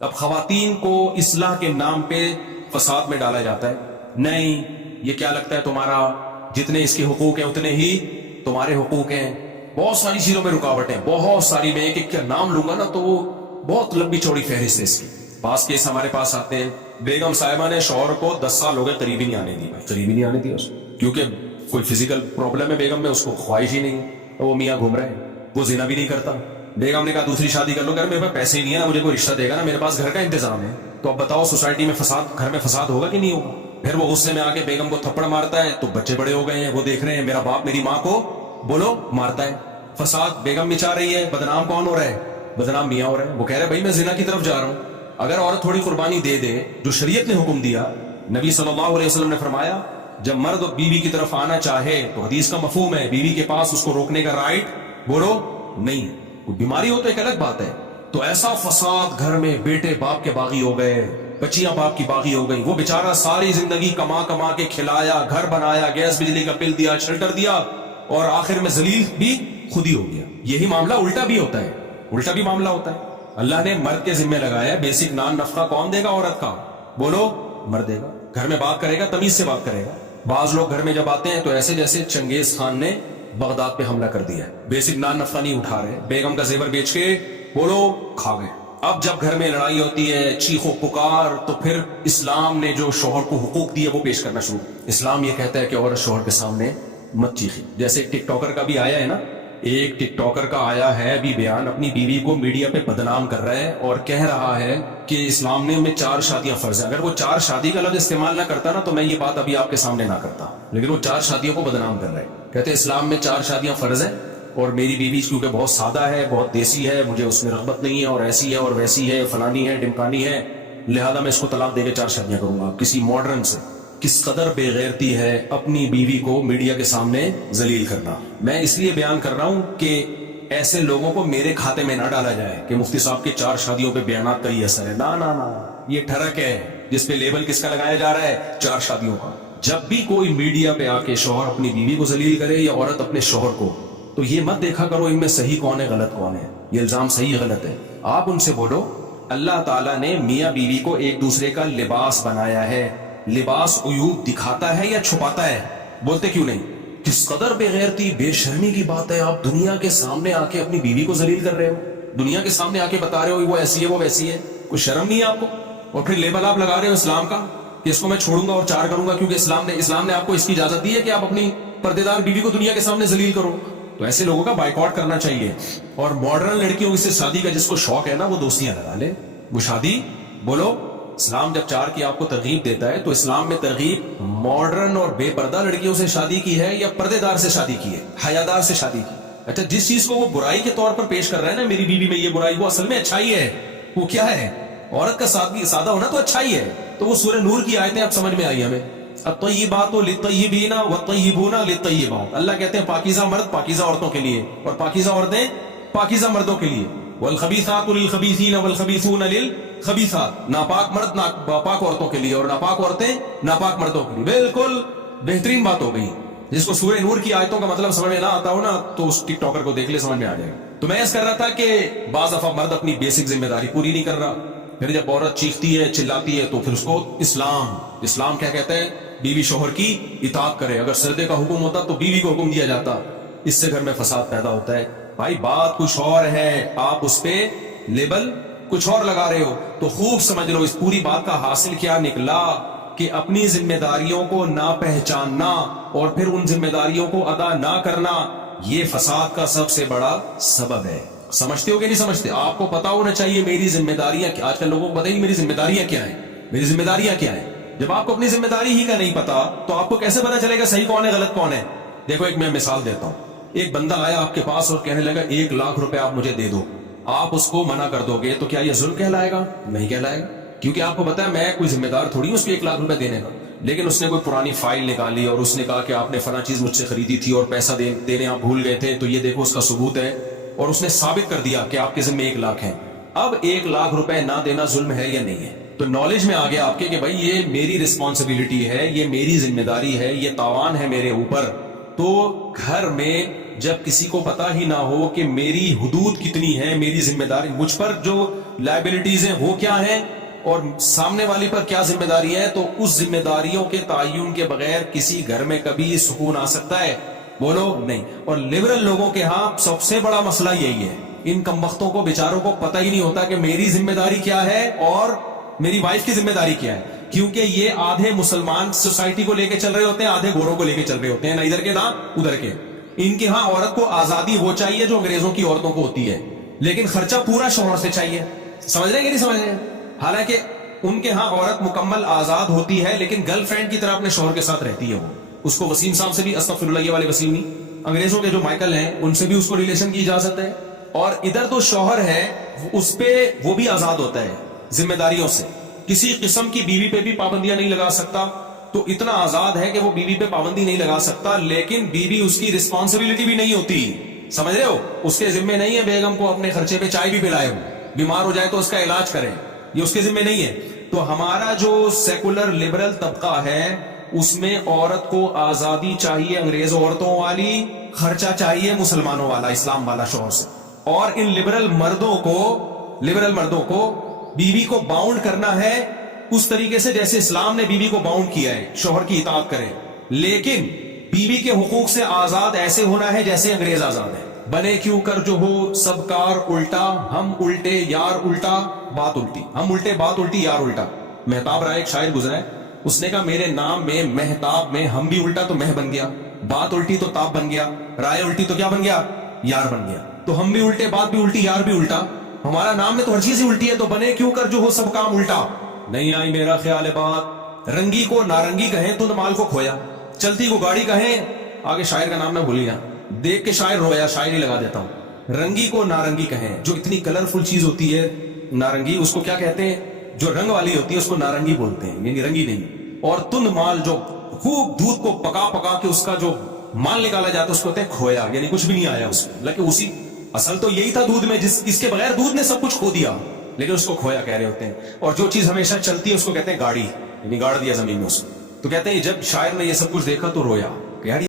اب خواتین کو اصلاح کے نام پہ فساد میں ڈالا جاتا ہے. نہیں، یہ کیا لگتا ہے تمہارا جتنے اس کے حقوق ہیں اتنے ہی تمہارے حقوق ہیں. بہت ساری چیزوں میں رکاوٹیں، بہت ساری. میں ایک کیا نام لوں گا نا تو وہ بہت لمبی چوڑی فہرست ہے اس کی. پاس کیس ہمارے پاس آتے ہیں، بیگم صاحبہ نے شوہر کو 10 سال ہو گئے قریب ہی نہیں آنے دی. قریب ہی نہیں آنے دی اس کو، کیونکہ کوئی فزیکل پرابلم ہے بیگم میں، اس کو خواہش ہی نہیں. وہ میاں گھوم رہے ہیں، وہ زنا بھی نہیں کرتا. بیگم نے کہا دوسری شادی کر لو. کہ میرے پاس پیسے ہی نہیں ہے نا مجھے کوئی رشتہ دے گا نا، میرے پاس گھر کا انتظام ہے. تو اب بتاؤ سوسائٹی میں فساد، گھر میں فساد ہوگا کہ نہیں ہوگا؟ پھر وہ غصے میں آ کے بیگم کو تھپڑ مارتا ہے تو بچے بڑے ہو گئے ہیں، وہ دیکھ رہے ہیں میرا باپ میری ماں کو بولو مارتا ہے. فساد بیگم مچا رہی ہے، بدنام کون ہو رہا ہے؟ بدنام میاں ہو رہا ہے. وہ کہہ رہے بھائی میں زنا کی طرف جا رہا ہوں. اگر عورت تھوڑی قربانی دے دے جو شریعت نے حکم دیا، نبی صلی اللہ علیہ وسلم نے فرمایا جب مرد بیوی کی طرف آنا چاہے تو حدیث کا مفہوم ہے بیوی کے پاس اس کو روکنے کا رائٹ بولو نہیں. کوئی بیماری ہو تو ایک الگ بات ہے. تو ایسا فساد گھر میں، بیٹے باپ کے باغی ہو گئے، بچیاں باپ کی باغی ہو گئی. وہ بیچارہ ساری زندگی کما کما کے کھلایا، گھر بنایا، گیس بجلی کا بل دیا، شیلٹر دیا، اور آخر میں ذلیل بھی خود ہی ہو گیا. یہی معاملہ الٹا بھی ہوتا ہے، الٹا بھی معاملہ ہوتا ہے. اللہ نے مرد کے ذمہ لگایا ہے بیسک نان نفقہ کون دے گا عورت کا؟ بولو مرد دے گا. گھر میں بات کرے گا، تمیز سے بات کرے گا. بعض لوگ گھر میں جب آتے ہیں تو ایسے جیسے چنگیز خان نے بغداد پہ حملہ کر دیا ہے. بیسک نان نفقہ نہیں اٹھا رہے، بیگم کا زیور بیچ کے بولو کھا گئے. اب جب گھر میں لڑائی ہوتی ہے، چیخ و پکار، تو پھر اسلام نے جو شوہر کو حقوق دیے وہ پیش کرنا شروع. اسلام یہ کہتا ہے کہ عورت شوہر کے سامنے مت چیخے. جیسے ٹک ٹاکر کا بھی آیا ہے نا، ایک ٹک ٹاکر کا آیا ہے بھی بیان، اپنی بیوی کو میڈیا پہ بدنام کر رہا ہے اور کہہ رہا ہے کہ اسلام نے میں 4 شادیاں فرض ہیں. اگر وہ 4 شادی کا لفظ استعمال نہ کرتا نا تو میں یہ بات ابھی آپ کے سامنے نہ کرتا. لیکن وہ 4 شادیوں کو بدنام کر رہا ہے. کہتے ہیں اسلام میں 4 شادیاں فرض ہیں اور میری بیوی کیونکہ بہت سادہ ہے، بہت دیسی ہے، مجھے اس میں رغبت نہیں ہے، اور ایسی ہے اور ویسی ہے، فلانی ہے، ڈمکانی ہے، لہذا میں اس کو طلاق دے کے 4 شادیاں کروں گا. کسی ماڈرن سے کس قدر بے غیرتی ہے اپنی بیوی کو میڈیا کے سامنے ذلیل کرنا. میں اس لیے بیان کر رہا ہوں کہ ایسے لوگوں کو میرے کھاتے میں نہ ڈالا جائے کہ مفتی صاحب کے 4 شادیوں پہ بیانات کا یہ اثر ہے. نا نا نا، یہ ٹھڑک ہے جس پہ لیبل کس کا لگایا جا رہا ہے؟ 4 شادیوں کا. جب بھی کوئی میڈیا پہ آ کے شوہر اپنی بیوی کو ذلیل کرے یا عورت اپنے شوہر کو، تو یہ مت دیکھا کرو ان میں صحیح کون ہے غلط کون ہے، یہ الزام صحیح غلط ہے. آپ ان سے بولو اللہ تعالیٰ نے میاں بیوی کو ایک دوسرے کا لباس بنایا ہے. لباس عیوب دکھاتا ہے یا چھپاتا ہے؟ بولتے کیوں نہیں؟ کس قدر بے غیرتی، بے شرمی کی بات ہے. آپ دنیا کے سامنے آ کے اپنی بیوی کو ذلیل کر رہے ہو، دنیا کے سامنے آ کے بتا رہے ہو وہ ایسی ہے وہ ویسی ہے. کوئی شرم نہیں ہے آپ کو؟ اور پھر لیبل آپ لگا رہے ہو اسلام کا کہ اس کو میں چھوڑوں گا اور 4 کروں گا کیونکہ اسلام نے آپ کو اس کی اجازت دی ہے کہ آپ اپنی پردے دار بیوی کو دنیا کے سامنے ذلیل کرو. تو ایسے لوگوں کا بائیکاٹ کرنا چاہیے. اور ماڈرن لڑکیوں سے شادی کا جس کو شوق ہے نا وہ دوستیاں لگا لے. وہ شادی بولو اسلام جب 4 کی آپ کو ترغیب دیتا ہے تو اسلام میں ترغیب ماڈرن اور بے پردہ لڑکیوں سے شادی کی ہے یا پردے دار سے شادی کی ہے، حیادار سے شادی کی؟ اچھا جس چیز کو وہ برائی کے طور پر پیش کر رہا ہے نا میری بیوی میں یہ برائی، وہ اصل میں اچھائی ہے. وہ کیا ہے؟ عورت کا سادہ ہونا تو اچھائی ہے. تو وہ سورہ نور کی آیتیں اب سمجھ میں آئی ہمیں. الطیبات للطیبین والطیبون للطیبات. اللہ کہتے ہیں پاکیزہ مرد پاکیزہ عورتوں کے لیے اور پاکیزہ عورتیں پاکیزہ مردوں کے لیے. والخبیثات للخبیثین والخبیثون للخبیثات. ناپاک مرد ناپاک عورتوں کے لیے اور ناپاک عورتیں ناپاک مردوں کے لیے. بالکل بہترین بات ہو گئی. جس کو سورہ نور کی آیتوں کا مطلب سمجھ میں نہ آتا ہو نا تو اس ٹک ٹاکر کو دیکھ لے، سمجھ میں آ جائے گا. تو میں اس کر رہا تھا کہ بعض دفعہ مرد اپنی بیسک ذمہ داری پوری نہیں کر رہا. پھر جب عورت چیختی ہے چلاتی ہے تو پھر اس کو اسلام کیا کہتا ہے؟ بیوی شوہر کی اطاعت کرے. اگر سردے کا حکم ہوتا تو بیوی کو حکم دیا جاتا. اس سے گھر میں فساد پیدا ہوتا ہے. بھائی بات کچھ اور ہے، آپ اس پہ لیبل کچھ اور لگا رہے ہو. تو خوب سمجھ لو اس پوری بات کا حاصل کیا نکلا کہ اپنی ذمہ داریوں کو نہ پہچاننا اور پھر ان ذمہ داریوں کو ادا نہ کرنا یہ فساد کا سب سے بڑا سبب ہے. سمجھتے ہو کہ نہیں سمجھتے؟ آپ کو پتا ہونا چاہیے میری ذمہ داریاں کیا. آج کل لوگوں کو پتہ ہی نہیں میری ذمہ داریاں کیا ہیں. میری ذمہ داریاں کیا ہیں؟ جب آپ کو اپنی ذمہ داری ہی کا نہیں پتا تو آپ کو کیسے پتا چلے گا صحیح کون ہے غلط کون ہے؟ دیکھو ایک میں مثال دیتا ہوں. ایک بندہ آیا آپ کے پاس اور کہنے لگا 1 لاکھ روپے آپ مجھے دے دو. آپ اس کو منع کر دو گے تو کیا یہ ظلم کہلائے گا؟ نہیں کہلائے گا. کیونکہ آپ کو پتا ہے میں کوئی ذمہ دار تھوڑی ہوں اس کو 1 لاکھ روپے دینے کا. لیکن اس نے کوئی پرانی فائل نکالی اور اس نے کہا کہ آپ نے فلاں چیز مجھ سے خریدی تھی اور پیسہ دینے آپ بھول گئے تھے، تو یہ دیکھو اس کا ثبوت ہے. اور اس نے ثابت کر دیا کہ آپ کے ذمہ 1 لاکھ ہے. اب 1 لاکھ روپے نہ دینا ظلم ہے یا نہیں ہے؟ تو نالج میں آ گیا آپ کے کہ بھائی یہ میری رسپانسبلٹی ہے، یہ میری ذمہ داری ہے، یہ تاوان ہے میرے اوپر. تو گھر میں جب کسی کو پتا ہی نہ ہو کہ میری حدود کتنی ہے، میری ذمہ داری، مجھ پر جو لائبلٹیز ہیں وہ کیا ہیں اور سامنے والی پر کیا ذمہ داری ہے. تو اس ذمہ داریوں کے تعین کے بغیر کسی گھر میں کبھی سکون آ سکتا ہے؟ بولو نہیں. اور لبرل لوگوں کے ہاں سب سے بڑا مسئلہ یہی ہے, ان کمبختوں کو بیچاروں کو پتہ ہی نہیں ہوتا کہ میری ذمہ داری کیا ہے اور میری وائف کی ذمہ داری کیا ہے. کیونکہ یہ آدھے مسلمان سوسائٹی کو لے کے چل رہے ہوتے ہیں, آدھے گوروں کو لے کے چل رہے ہوتے ہیں, نہ ادھر کے نہ ادھر کے. ان کے ہاں عورت کو آزادی وہ چاہیے جو انگریزوں کی عورتوں کو ہوتی ہے, لیکن خرچہ پورا شوہر سے چاہیے. سمجھ رہے ہیں کہ نہیں سمجھ رہے ہیں؟ حالانکہ ان کے ہاں عورت مکمل آزاد ہوتی ہے, لیکن گرل فرینڈ کی طرح اپنے شوہر کے ساتھ رہتی ہے. وہ اس کو وسیم صاحب سے بھی, استغفر اللہ, یہ والے وسیم نہیں, انگریزوں کے جو مائیکل ہیں ان سے بھی اس کو ریلیشن کی اجازت ہے. اور ادھر تو شوہر ہے اس پہ وہ بھی آزاد ہوتا ہے ذمہ داریوں سے, کسی قسم کی بیوی پہ بھی پابندیاں نہیں لگا سکتا. تو اتنا آزاد ہے کہ وہ بیوی پہ پابندی نہیں لگا سکتا, لیکن بیوی اس کی رسپانسبلٹی بھی نہیں ہوتی. سمجھ رہے ہو؟ اس کے ذمہ نہیں ہے بیگم کو اپنے خرچے پہ چائے بھی پلائے, ہو بیمار ہو جائے تو اس کا علاج کرے, یہ اس کے ذمہ نہیں ہے. تو ہمارا جو سیکولر لبرل طبقہ ہے اس میں عورت کو آزادی چاہیے انگریز عورتوں والی, خرچہ چاہیے مسلمانوں والا, اسلام والا شوہر سے. اور ان لبرل مردوں کو بیوی کو باؤنڈ کرنا ہے اس طریقے سے جیسے اسلام نے بیوی کو باؤنڈ کیا ہے, شوہر کی اطاعت کرے, لیکن بیوی کے حقوق سے آزاد ایسے ہونا ہے جیسے انگریز آزاد ہے. بنے کیوں کر جو ہو سب کار الٹا, ہم الٹے یار الٹا بات الٹی, ہم الٹے بات الٹی یار الٹا. مہتاب رائے ایک شاعر گزرا ہے, اس نے کہا میرے نام میں مہتاب میں ہم بھی الٹا تو مہ بن گیا, بات الٹی تو تاب بن گیا, رائے الٹی تو کیا بن گیا, یار بن گیا. تو ہم بھی الٹے, بات بھی الٹی, یار بھی الٹا, ہمارا نام میں تو ہر چیز ہی الٹی ہے. تو بنے کیوں کر جو ہو سب کام الٹا. نہیں آئی میرا خیال ہے بات, رنگی کو نارنگی کہیں تو مال کو کھویا, چلتی کو گاڑی کہیں, آگے شاعر کا نام میں بھول گیا, دیکھ کے شاعر رویا, شاعری لگا دیتا ہوں. رنگی کو نارنگی کہیں, جو اتنی کلرفل چیز ہوتی ہے نارنگی, اس کو کیا کہتے ہیں, جو رنگ والی ہوتی ہے اس کو نارنگی بولتے ہیں, یعنی رنگی نہیں. اور تند مال جو خوب دودھ کو پکا پکا کے اس کا جو مال نکالا جاتا ہے اس کو کہتے ہیں کھویا, یعنی کچھ بھی نہیں آیا اس میں, لیکن اسی اصل تو یہی تھا دودھ میں, جس کے بغیر دودھ نے سب کچھ کھو دیا, لیکن اس کو کھویا کہہ رہے ہوتے ہیں. اور جو چیز ہمیشہ چلتی ہے اس کو کہتے ہیں گاڑی, یعنی گاڑ دیا زمین میں اس کو. تو کہتے ہیں جب شاعر نے یہ سب کچھ دیکھا تو رویا.